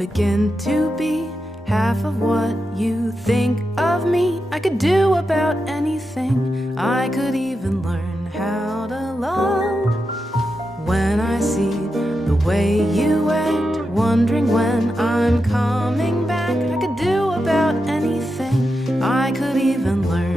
begin to be half of what you think of me. I could do about anything. I could even learn how to love. When I see the way you act, wondering when I'm coming back, I could do about anything. I could even learn